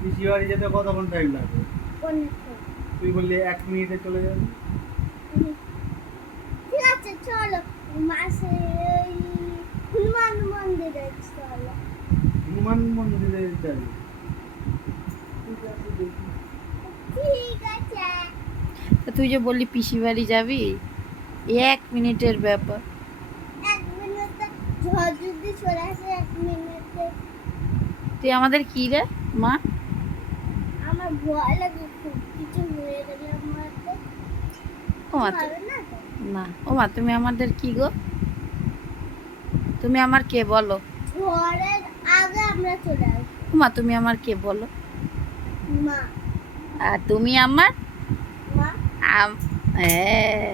পিসি বাড়ি যেতে কতক্ষণ টাইম লাগবে? তুই বললি 1 মিনিটে চলে যাবি। ঠিক আছে চলো মাসে হনুমান মন্দিরে চলো। হনুমান মন্দিরে যাবি? ঠিক আছে। তুই যে বললি পিসি বাড়ি যাবি, 1 মিনিটের ব্যাপার। 1 মিনিটে ঝড় যদি চলে আসে 1 মিনিটে। তুই আমাদের কি রে মা? আমার ভয় লাগে খুব, কিছু হয়ে গেলে আমাকে। ও মা হবে না তো? না, ও মা তুমি আমাদের কি গো? তুমি আমার কে বলো? ঝড়ের আগে আমরা চলে আসবো। ও মা তুমি আমার কে বলো? মা। আর তুমি আমার মা। হ্যাঁ